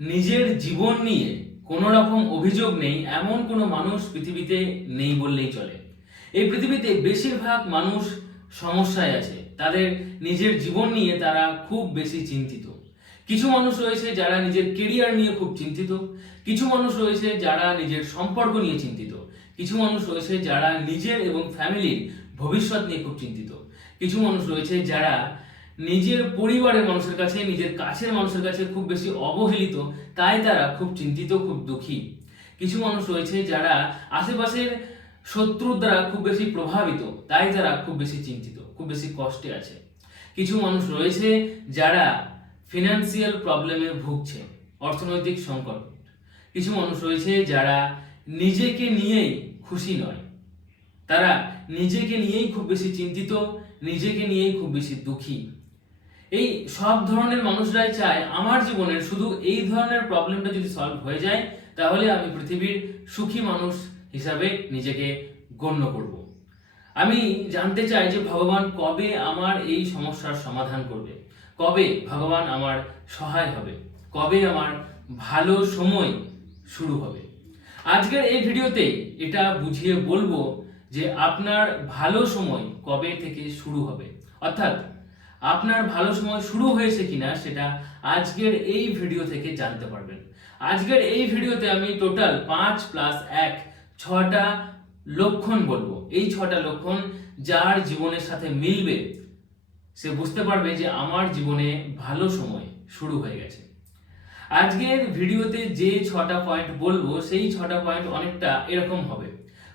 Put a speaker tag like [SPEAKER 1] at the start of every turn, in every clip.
[SPEAKER 1] নিজের জীবন নিয়ে কোনো রকম অভিযোগ নেই, এমন কোনো মানুষ পৃথিবীতে নেই বললেই চলে। এই পৃথিবীতে বেশিরভাগ মানুষ সমস্যায় আছে। তাদের নিজের জীবন নিয়ে তারা খুব বেশি চিন্তিত। কিছু মানুষ রয়েছে যারা নিজের কেরিয়ার নিয়ে খুব চিন্তিত। কিছু মানুষ রয়েছে যারা নিজের সম্পর্ক নিয়ে চিন্তিত। কিছু মানুষ রয়েছে যারা নিজের এবং ফ্যামিলির ভবিষ্যৎ নিয়ে খুব চিন্তিত। কিছু মানুষ রয়েছে যারা নিজের পরিবারের মানুষের কাছে, নিজের কাছের মানুষের কাছে খুব বেশি অবহেলিত, তাই তারা খুব চিন্তিত, খুব দুঃখী। কিছু মানুষ রয়েছে যারা আশেপাশের শত্রুর দ্বারা খুব বেশি প্রভাবিত, তাই তারা খুব বেশি চিন্তিত, খুব বেশি কষ্টে আছে। কিছু মানুষ রয়েছে যারা ফিনান্সিয়াল প্রবলেমে ভুগছে, অর্থনৈতিক সংকট। কিছু মানুষ রয়েছে যারা নিজেকে নিয়েই খুশি নয়। তারা নিজেকে নিয়েই খুব বেশি চিন্তিত, নিজেকে নিয়েই খুব বেশি দুঃখী। এই সব ধরনের মানুষরাই চায় আমার জীবনের শুধু এই ধরনের প্রবলেমটা যদি সলভ হয়ে যায়, তাহলে আমি পৃথিবীর সুখী মানুষ হিসাবে নিজেকে গণ্য করব। আমি জানতে চাই যে ভগবান কবে আমার এই সমস্যার সমাধান করবে? কবে ভগবান আমার সহায় হবে? কবে আমার ভালো সময় শুরু হবে? আজকের এই ভিডিওতে এটা বুঝিয়ে বলব যে আপনার ভালো সময় কবে থেকে শুরু হবে? অর্থাৎ আপনার ভালো সময় শুরু হয়েছে কিনা সেটা আজকের এই ভিডিও থেকে জানতে পারবেন। আজকের এই ভিডিওতে আমি টোটাল পাঁচ প্লাস এক, ছটা লক্ষণ বলব। এই ছটা লক্ষণ যার জীবনের সাথে মিলবে, সে বুঝতে পারবে যে আমার জীবনে ভালো সময় শুরু হয়ে গেছে। আজকের ভিডিওতে যে ছটা পয়েন্ট বলব, সেই ছটা পয়েন্ট অনেকটা এরকম হবে।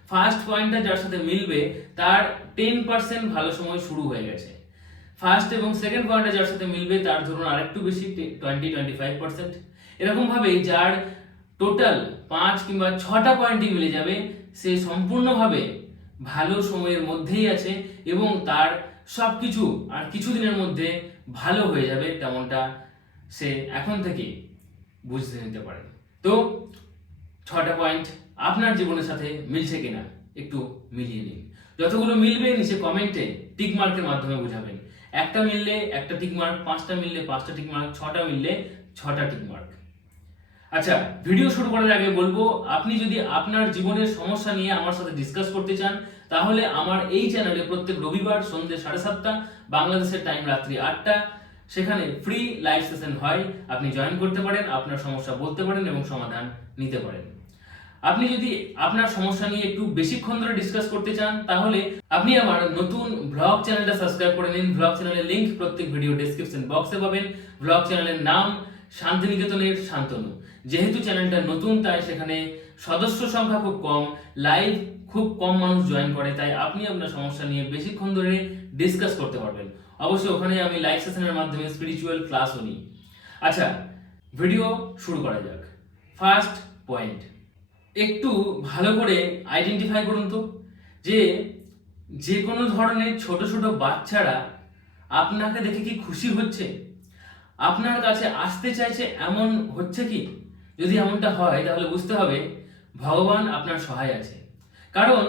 [SPEAKER 1] ফার্স্ট পয়েন্টটা যার সাথে মিলবে, তার টেন পার্সেন্ট ভালো সময় শুরু হয়ে গেছে। ফার্স্ট এবং সেকেন্ড পয়েন্টে যার সাথে মিলবে, তার ধরুন আরেকটু বেশি টোয়েন্টি টোয়েন্টি ফাইভ পার্সেন্ট এরকম ভাবে যার টোটাল পাঁচ কিংবা ছটা পয়েন্টই মিলে যাবে, সে সম্পূর্ণভাবে ভালো সময়ের মধ্যেই আছে এবং তার সব কিছু আর কিছুদিনের মধ্যে ভালো হয়ে যাবে তেমনটা সে এখন থেকে বুঝতে নিতে পারে। তো ছটা পয়েন্ট আপনার জীবনের সাথে মিলছে কিনা একটু মিলিয়ে নিন। যতগুলো মিলবে নিচে কমেন্টে টিক মার্কের মাধ্যমে বোঝাবেন। একটা মিললে একটা টিক মার্ক পাঁচটা মিললে পাঁচটা টিক মার্ক ছটা মিললে ছটা টিক মার্ক আচ্ছা ভিডিও শুরু করার আগে বলব, আপনি যদি আপনার জীবনের সমস্যা নিয়ে আমার সাথে ডিসকাস করতে চান, তাহলে আমার এই চ্যানেলে প্রত্যেক রবিবার সন্ধ্যে সাড়ে সাতটা, বাংলাদেশের টাইম রাত্রি আটটা, সেখানে ফ্রি লাইভ সেশন হয়। আপনি জয়েন করতে পারেন, আপনার সমস্যা বলতে পারেন এবং সমাধান নিতে পারেন। আপনি যদি আপনার সমস্যা নিয়ে একটু বেশিক্ষণ ধরে ডিসকাস করতে চান, তাহলে আপনি আমার নতুন ব্লগ চ্যানেলটা সাবস্ক্রাইব করে নিন। ব্লগ চ্যানেলের লিংক প্রত্যেক ভিডিও ডেসক্রিপশন বক্সে পাবেন। ব্লগ চ্যানেলের নাম শান্তিনিকেতনের শান্তনু। যেহেতু চ্যানেলটা নতুন, তাই সেখানে সদস্য সংখ্যা খুব কম লাইভ খুব কম মানুষ জয়েন করে, তাই আপনি আপনার সমস্যা নিয়ে বেশিক্ষণ ধরে ডিসকাস করতে পারবেন। অবশ্যই ওখানে আমি লাইভ সেশনের মাধ্যমে স্পিরিচুয়াল ক্লাসও নিই। আচ্ছা ভিডিও শুরু করা যাক। ফার্স্ট পয়েন্ট একটু ভালো করে আইডেন্টিফাই করুন তো, যে যে কোনো ধরনের ছোট ছোট বাচ্চারা আপনাকে দেখে কি খুশি হচ্ছে? আপনার কাছে আসতে চাইছে এমন হচ্ছে কি? যদি এমনটা হয়, তাহলে বুঝতে হবে ভগবান আপনার সহায় আছে। কারণ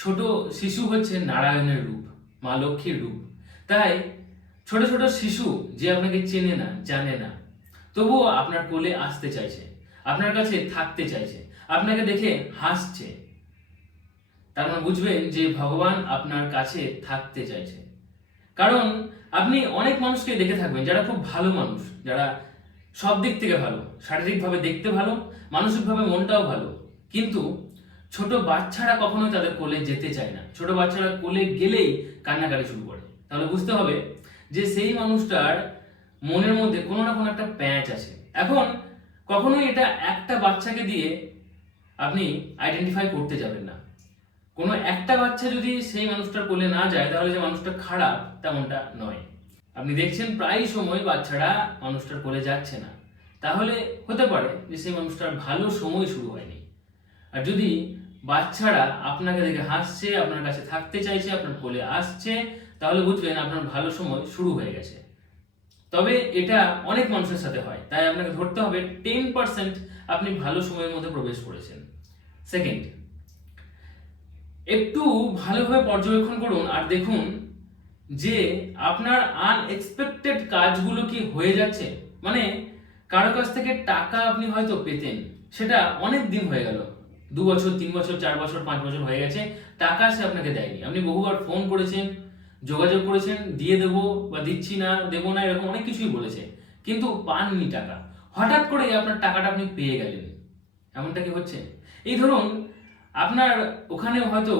[SPEAKER 1] ছোট শিশু হচ্ছে নারায়ণের রূপ, মা লক্ষ্মীর রূপ। তাই ছোট ছোট শিশু যে আপনাকে চেনে না, জানে না, তবুও আপনার কোলে আসতে চাইছে, আপনার কাছে থাকতে চাইছে। আপনাকে দেখে হাসছে। তার মানে বুঝবেন যে ভগবান আপনার কাছে থাকতে চাইছে। কারণ আপনি অনেক মানুষকে দেখে থাকবেন যারা খুব ভালো মানুষ, যারা সব দিক থেকে ভালো, শারীরিকভাবে দেখতে ভালো, মানসিকভাবে মনটাও ভালো। কিন্তু ছোট বাচ্চারা কখনোই তাদের কোলে যেতে চায় না। ছোট বাচ্চারা কোলে গেলেই কান্নাকাটি শুরু করে। তাহলে বুঝতে হবে যে সেই মানুষটার মনের মধ্যে কোনো না কোনো একটা প্যাঁচ আছে। এখন কখনোই এটা একটা বাচ্চাকে দিয়ে আপনি আইডেন্টিফাই করতে যাবেন না। কোনো একটা বাচ্চা যদি সেই মানুষটার কোলে না যায়, তাহলে যে মানুষটা খারাপ, তেমনটা নয়। আপনি দেখছেন প্রায় সময় বাচ্চারা মানুষটার কোলে যাচ্ছে না। তাহলে হতে পারে যে সেই মানুষটার ভালো সময় শুরু হয়নি। আর যদি বাচ্চারা আপনাকে দেখে হাসছে, আপনার কাছে থাকতে চাইছে, আপনার কোলে আসছে, তাহলে বুঝবেন আপনার ভালো সময় শুরু হয়ে গেছে। তবে এটা অনেক মানুষের সাথে হয়, তাই আপনাকে ধরতে হবে টেন পার্সেন্ট আপনি ভালো সময়ের মধ্যে প্রবেশ করেছেন। সেকেন্ড একটু ভালোভাবে পর্যবেক্ষণ করুন আর দেখুন যে আপনার আনএক্সপেক্টেড কাজগুলো কি হয়ে যাচ্ছে। মানে কারও কাছ থেকে টাকা আপনি হয়তো পেতেন, সেটা অনেক দিন হয়ে গেল। দু বছর, তিন বছর, চার বছর, পাঁচ বছর হয়ে গেছে, টাকা সে আপনাকে দেয়নি। আপনি বহুবার ফোন করেছেন, যোগাযোগ করেছেন, দিয়ে দেবো বা দিচ্ছি না, দেবো না, এরকম অনেক কিছুই বলেছে, কিন্তু পাননি টাকা। হঠাৎ করে আপনার টাকাটা আপনি পেয়ে গেলেন। এমনটা কি হচ্ছে? এই ধরুন, আপনার ওখানে হয়তো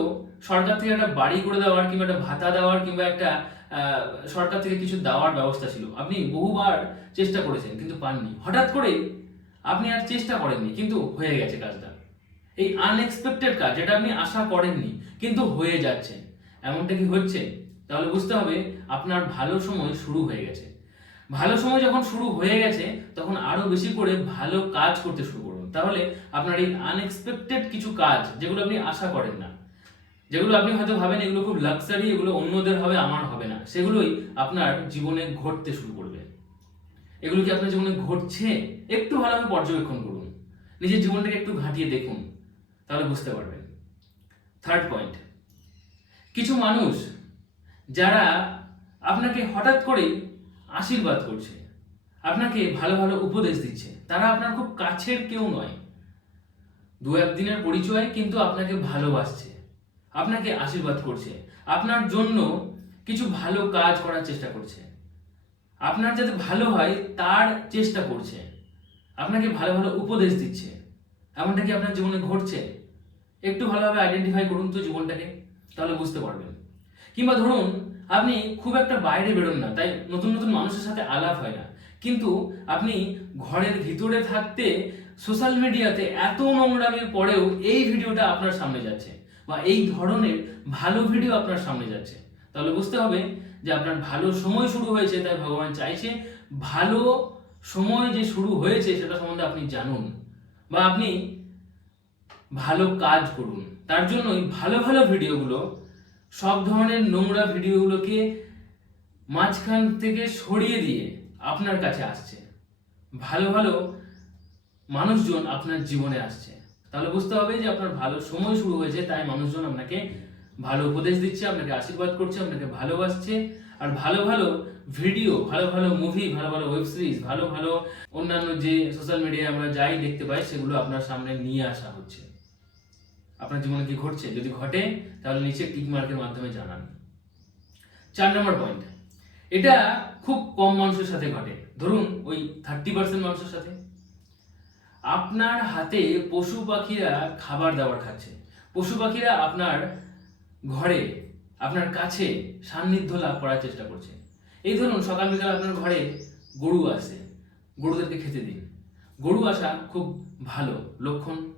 [SPEAKER 1] সরকার থেকে একটা বাড়ি করে দেওয়ার কিংবা একটা ভাতা দেওয়ার কিংবা একটা সরকার থেকে কিছু দেওয়ার ব্যবস্থা ছিল। আপনি বহুবার চেষ্টা করেছেন, কিন্তু পাননি। হঠাৎ করে আপনি আর চেষ্টা করেননি, কিন্তু হয়ে গেছে কাজটা। এই আনএক্সপেক্টেড কাজ, যেটা আপনি আশা করেননি, কিন্তু হয়ে যাচ্ছে। এমনটা কি হচ্ছে? তাহলে বুঝতে হবে, আপনার ভালো সময় শুরু হয়ে গেছে। ভালো সময় যখন শুরু হয়ে গেছে, তখন আরও বেশি করে ভালো কাজ করতে শুরু তাহলে আপনার এই আনএক্সপেক্টেড কিছু কাজ যেগুলো আপনি আশা করেন না, যেগুলো আপনি হয়তো ভাবেন এগুলো খুব লাক্সারি এগুলো অন্যদের হবে, আমার হবে না, সেগুলোই আপনার জীবনে ঘটতে শুরু করবে। এগুলো কি আপনার জীবনে ঘটছে? একটু ভালোভাবে পর্যবেক্ষণ করুন। নিজের জীবনটাকে একটু ঘাঁটিয়ে দেখুন, তাহলে বুঝতে পারবেন। থার্ড পয়েন্ট কিছু মানুষ যারা আপনাকে হঠাৎ করে আশীর্বাদ করছে। আপনাকে ভালো ভালো উপদেশ দিচ্ছে। তারা আপনার খুব কাছের কেউ নয়। দু একদিনের পরিচয় কিন্তু আপনাকে ভালোবাসছে। আপনাকে আশীর্বাদ করছে। আপনার জন্য কিছু ভালো কাজ করার চেষ্টা করছে। আপনার যাতে ভালো হয়, তার চেষ্টা করছে। আপনাকে ভালো ভালো উপদেশ দিচ্ছে। এমনটা কি আপনার জীবনে ঘটছে? একটু ভালোভাবে আইডেন্টিফাই করুন তো জীবনটাকে, তাহলে বুঝতে পারবেন। কিংবা ধরুন, আপনি খুব একটা বাইরে বেরোন না, তাই নতুন নতুন মানুষের সাথে আলাপ হয় না। কিন্তু আপনি ঘরের ভিতরে থাকতে সোশ্যাল মিডিয়াতে এত নোংরামির পরেও এই ভিডিওটা আপনার সামনে যাচ্ছে বা এই ধরনের ভালো ভিডিও আপনার সামনে যাচ্ছে। তাহলে বুঝতে হবে যে আপনার ভালো সময় শুরু হয়েছে তাই ভগবান চাইছে ভালো সময় যে শুরু হয়েছে সেটা সম্বন্ধে আপনি জানুন বা আপনি ভালো কাজ করুন। তার জন্যই ভালো ভালো ভিডিওগুলো, সব ধরনের নোংরা ভিডিওগুলোকে মাঝখান থেকে সরিয়ে দিয়ে আপনার কাছে আসছে। ভালো ভালো মানুষজন আপনার জীবনে আসছে। তাহলে বুঝতে হবে যে আপনার ভালো সময় শুরু হয়েছে, তাই মানুষজন আপনাকে ভালো উপদেশ দিচ্ছে, আপনাকে আশীর্বাদ করছে, আপনাকে ভালোবাসছে। আর ভালো ভালো ভিডিও, ভালো ভালো মুভি ভালো ভালো ওয়েব সিরিজ ভালো ভালো অন্যান্য যে সোশ্যাল মিডিয়ায় আমরা যাই দেখতে পাই, সেগুলো আপনার সামনে নিয়ে আসা হচ্ছে। আপনার জীবনে কি ঘটছে? যদি ঘটে, তাহলে নিচে টিক মার্কের মাধ্যমে জানান। চার নম্বর পয়েন্ট এটা খুব কম মানুষের সাথে ঘটে। ধরুন, ওই থার্টি পার্সেন্ট মানুষের সাথে। আপনার হাতে পশু পাখিরা খাবার দাবার খাচ্ছে। পশু পাখিরা আপনার ঘরে, আপনার কাছে সান্নিধ্য লাভ করার চেষ্টা করছে। এই ধরুন সকাল বিকাল আপনার ঘরে গরু আসে। গরুদেরকে খেতে দিন। গরু আসা খুব ভালো লক্ষণ,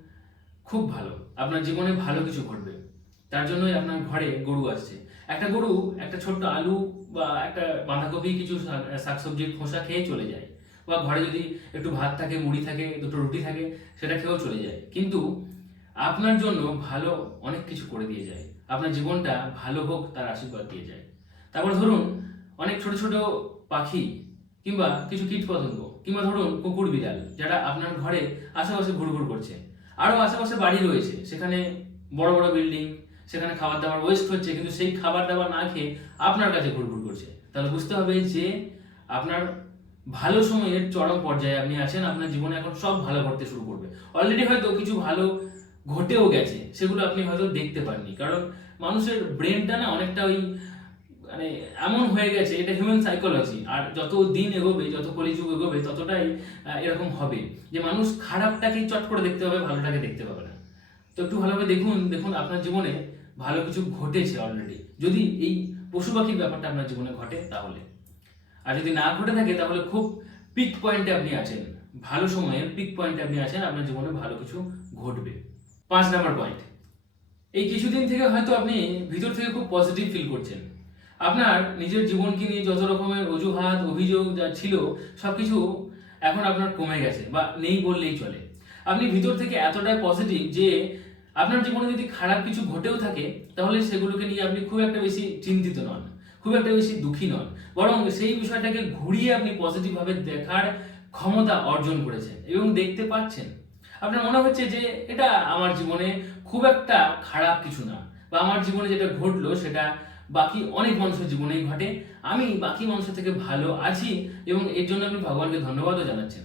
[SPEAKER 1] খুব ভালো। আপনার জীবনে ভালো কিছু ঘটবে। তার জন্যই আপনার ঘরে গরু আসছে। একটা গরু, একটা ছোট্ট আলু বা একটা বাঁধাকপি, কিছু শাক- শাকসবজির খোসা খেয়ে চলে যায়। বা ঘরে যদি একটু ভাত থাকে, মুড়ি থাকে, দুটো রুটি থাকে, সেটা খেয়েও চলে যায়। কিন্তু আপনার জন্য ভালো অনেক কিছু করে দিয়ে যায়। আপনার জীবনটা ভালো হোক, তার আশীর্বাদ দিয়ে যায়। তারপর ধরুন, অনেক ছোট ছোট পাখি কিংবা কিছু কীটপতঙ্গ কিংবা ধরুন কুকুর বিড়াল, যারা আপনার ঘরে আশেপাশে ঘুরঘুর করছে। আরও আশেপাশে বাড়ি রয়েছে, সেখানে বড় বড় বিল্ডিং সেখানে খাবার দাবার ওয়েস্ট হচ্ছে, কিন্তু সেই খাবার দাবার না খেয়ে আপনার কাছে ঘুরঘুর করছে। তাহলে বুঝতে হবে যে আপনার ভালো সময়ের চরম পর্যায়ে আপনি আছেন, আপনার জীবনে এখন সব ভালো ঘটতে শুরু করবে। অলরেডি হয়তো কিছু ভালো ঘটেও গেছে, সেগুলো আপনি হয়তো দেখতে পাননি। কারণ মানুষের ব্রেনটা না অনেকটা ওই মানে এমন হয়ে গেছে, এটা হিউম্যান সাইকোলজি আর যত দিন এগোবে, যত কলিযুগ এগোবে, ততটাই এরকম হবে যে মানুষ খারাপটাকে চট করে দেখতে পাবে, ভালোটাকে দেখতে পাবে না। তো একটু ভালোভাবে দেখুন দেখুন আপনার জীবনে ভালো কিছু ঘটেছে অলরেডি যদি এই পশু পাখির ব্যাপারটা আপনার জীবনে ঘটে, তাহলে। আর যদি না ঘটে থাকে, তাহলে খুব পিক পয়েন্টে আপনি আছেন। ভালো সময়ে পিক পয়েন্টে আপনি আছেন, আপনার জীবনে ভালো কিছু ঘটবে। পাঁচ নাম্বার পয়েন্ট এই কিছুদিন থেকে হয়তো আপনি ভিতর থেকে খুব পজিটিভ ফিল করছেন। আপনার নিজের জীবনকে নিয়ে যত রকমের অজুহাত, অভিযোগ যা ছিল সব কিছু এখন আপনার কমে গেছে বা নেই বললেই চলে। আপনি ভিতর থেকে এতটাই পজিটিভ যে আপনার জীবনে যদি খারাপ কিছু ঘটেও থাকে, তাহলে সেগুলোকে নিয়ে আপনি খুব একটা বেশি চিন্তিত নন, খুব একটা বেশি দুঃখী নন। বরং সেই বিষয়টাকে ঘুরিয়ে আপনি পজিটিভভাবে দেখার ক্ষমতা অর্জন করেছেন এবং দেখতে পাচ্ছেন। আপনার মনে হচ্ছে যে এটা আমার জীবনে খুব একটা খারাপ কিছু না বা আমার জীবনে যেটা ঘটলো সেটা বাকি অনেক মানুষের জীবনেই ঘটে। আমি বাকি মানুষের থেকে ভালো আছি এবং এর জন্য আপনি ভগবানকে ধন্যবাদও জানাচ্ছেন।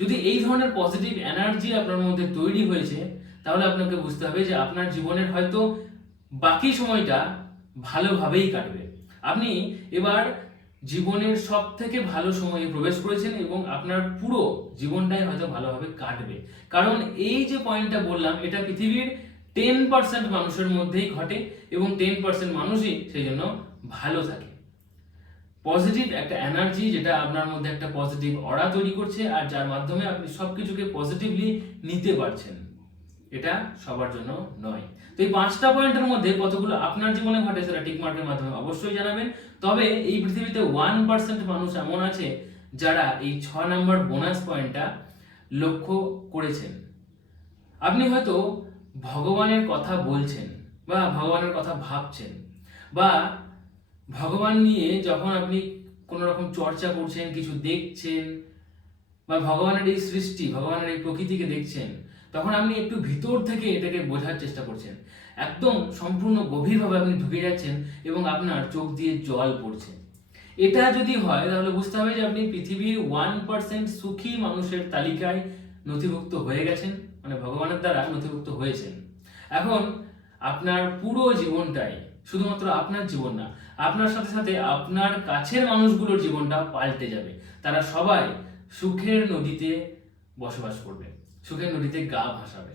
[SPEAKER 1] যদি এই ধরনের পজিটিভ এনার্জি আপনার মধ্যে তৈরি হয়েছে তাহলে আপনাকে বুঝতে হবে যে আপনার জীবনের হয়তো বাকি সময়টা ভালোভাবেই কাটবে। আপনি এবার জীবনের সব থেকে ভালো সময়ে প্রবেশ করেছেন এবং আপনার পুরো জীবনটাই হয়তো ভালোভাবে কাটবে। কারণ এই যে পয়েন্টটা বললাম, এটা পৃথিবীর টেন পার্সেন্ট মানুষের মধ্যেই ঘটে এবং টেন পার্সেন্ট মানুষই সেই জন্য ভালো থাকে। পজিটিভ একটা এনার্জি যেটা আপনার মধ্যে একটা পজিটিভ অরা তৈরি করছে আর যার মাধ্যমে আপনি সবকিছুকে পজিটিভলি নিতে পারছেন। এটা সবার জন্য নয়। তো এই পাঁচটা পয়েন্টের মধ্যে কতগুলো আপনার জীবনে ঘটে সেটা টিক মার্কের মাধ্যমে অবশ্যই জানাবেন। তবে এই পৃথিবীতে ওয়ান পার্সেন্ট মানুষ এমন আছে যারা এই ছ নম্বর বোনাস পয়েন্টটা লক্ষ্য করেছেন। আপনি হয়তো ভগবানের কথা বলছেন বা ভগবানের কথা ভাবছেন বা ভগবান নিয়ে যখন আপনি কোনো রকম চর্চা করছেন, কিছু দেখছেন বা ভগবানের এই সৃষ্টি, ভগবানের এই প্রকৃতিকে দেখছেন তখন আপনি একটু ভিতর থেকে এটাকে বোঝার চেষ্টা করছেন। একদম সম্পূর্ণ গভীরভাবে আপনি ঢুকে যাচ্ছেন এবং আপনার চোখ দিয়ে জল পড়ছে। এটা যদি হয়, তাহলে বুঝতে হবে যে আপনি পৃথিবীর ওয়ান পার্সেন্ট সুখী মানুষের তালিকায় নথিভুক্ত হয়ে গেছেন মানে ভগবানের দ্বারা নথিভুক্ত হয়েছেন। এখন আপনার পুরো জীবনটাই, শুধুমাত্র আপনার জীবন না, আপনার সাথে সাথে আপনার কাছের মানুষগুলোর জীবনটা পাল্টে যাবে। তারা সবাই সুখের নদীতে বসবাস করবে। সুখের নদীতে গা ভাসাবে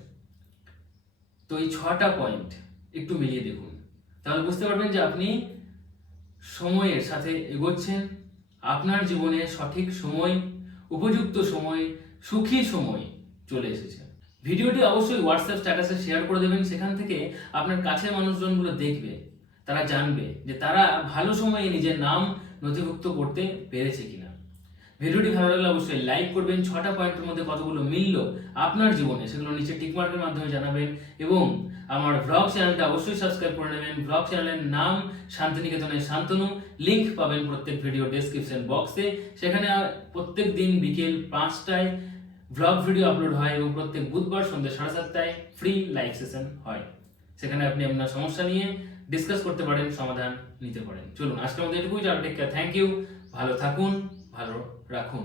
[SPEAKER 1] তো এই ছটা পয়েন্ট একটু মিলিয়ে দেখুন। তাহলে বুঝতে পারবেন যে আপনি সময়ের সাথে এগোচ্ছেন, আপনার জীবনে সঠিক সময়, উপযুক্ত সময়, সুখী সময় চলে এসেছে। ভিডিওটি অবশ্যই হোয়াটসঅ্যাপ স্ট্যাটাসে শেয়ার করে দেবেন, সেখান থেকে আপনার কাছের মানুষজনগুলো দেখবে, তারা জানবে যে তারা ভালো সময়ে নিজের নাম নথিভুক্ত করতে পেরেছে কিনা। ভিডিওটি ভালো লাগলে অবশ্যই লাইক করবেন। ছটা পয়েন্টের মধ্যে কতগুলো মিলল আপনার জীবনে, সেগুলো নিচে টিকমার্কের মাধ্যমে জানাবেন। এবং আমার ব্লগ চ্যানেলটা অবশ্যই সাবস্ক্রাইব করে নেবেন। ব্লগ চ্যানেলের নাম শান্তিনিকেতনের শান্তনু। লিংক পাবেন প্রত্যেক ভিডিও ডেসক্রিপশন বক্সে সেখানে প্রত্যেক দিন বিকেল পাঁচটায় ব্লগ ভিডিও আপলোড হয় এবং প্রত্যেক বুধবার সন্ধ্যে সাড়ে সাতটায় ফ্রি লাইভ সেশন হয়। সেখানে আপনি আপনার সমস্যা নিয়ে ডিসকাস করতে পারেন, সমাধান নিতে পারেন। চলুন, আজকের মধ্যে এটুকুই। টেক কেয়ার থ্যাংক ইউ ভালো থাকুন। ভালো রাখুন।